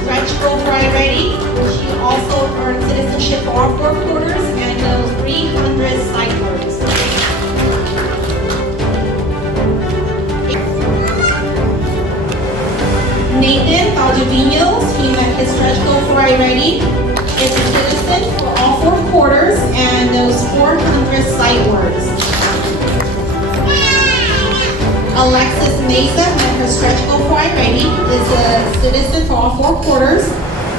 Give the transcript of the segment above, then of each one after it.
Stretch Go Fry Ready. She also earned citizenship for all 4 quarters and those 300 sight words. Nathan Valdivinos, he met his Stretch Go Fry Ready, is a citizen for all 4 quarters and those 400 sight words. Alexis Mesa met her Stretch Go Fry Ready, is a citizen for all 4 quarters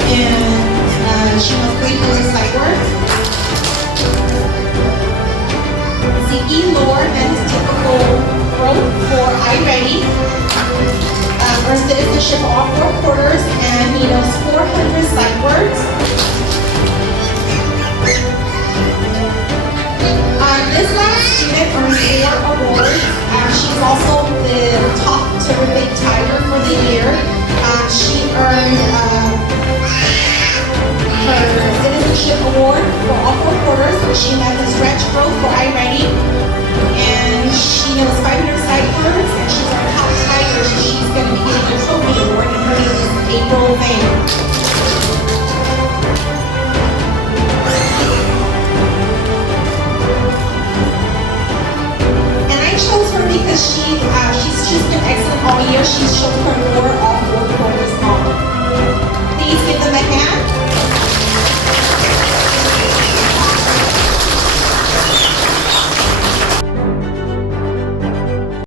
and she must 300 sight words. Zeki Lord met his typical growth for iReady. Earned citizenship for all 4 quarters and he knows 400 sight words. This last student earned 4 awards. She's also the top terrific tiger for the year. She earned her citizenship award for all 4 quarters. She met the Stretch Growth for iReady